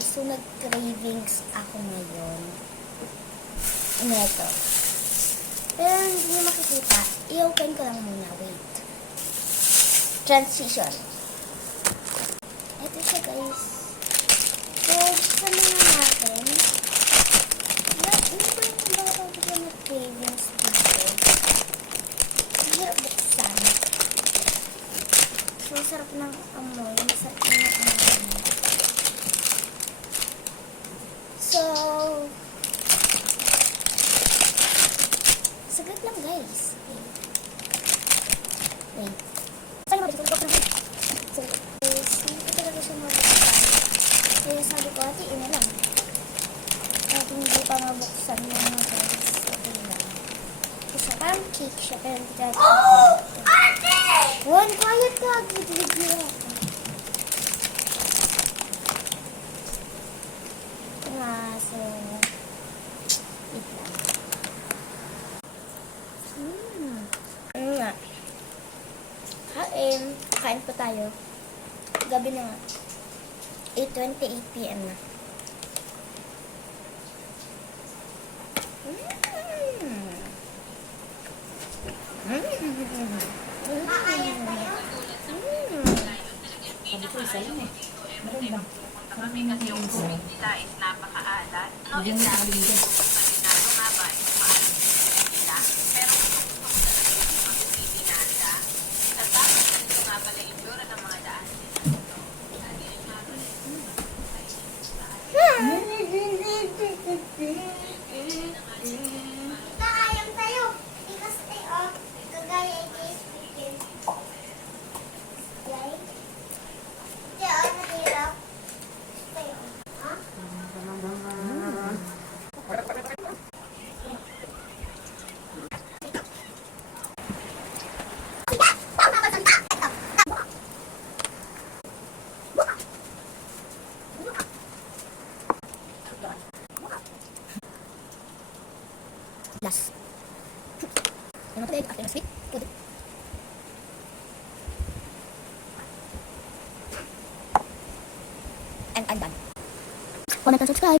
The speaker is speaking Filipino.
guys. So, nag-cravings ako ngayon. Ito. Pero hindi nyo makikita. I-open ko lang muna. Wait. Transition. Ito siya, guys. So, buksan na natin. Hindi ko yung bakit ako bigyan ng cravings dito. Mahirap buksan. So, sarap ng amoy. Masarap ng amoy. So, saglit lang, guys. Wait. Saan mo dito? So, guys, hindi ko talaga siya mabuksan. Kaya sabi ko, ate, ina lang. At hindi pa mabuksan mo na, guys. Okay lang. Kasi parang cake siya, pero hindi ka ate! Juan, quiet ka! Video ako. So, wait lang. Ano nga? Kain pa tayo. Gabi na nga. 8:28 PM na. Sabi ko, isa lang eh. Meron ba? Marami kasi yung tubig nila is napakaalat. Hindi na nakalimutan. Pasinado nga ba, yung maalat nila. Pero kung gusto ko talaga yung mga Pilipinas, at bakit ito nga pala yung flora ng mga daan nila. Hindi rin nga pala yung Nakayang tayo. Ikas tayo. Kagaya i-case weekend. Like? Kaya nahirap. Tayo. Ha? Last. Ano pa after sweet? Good. And I'm done. Comment and subscribe.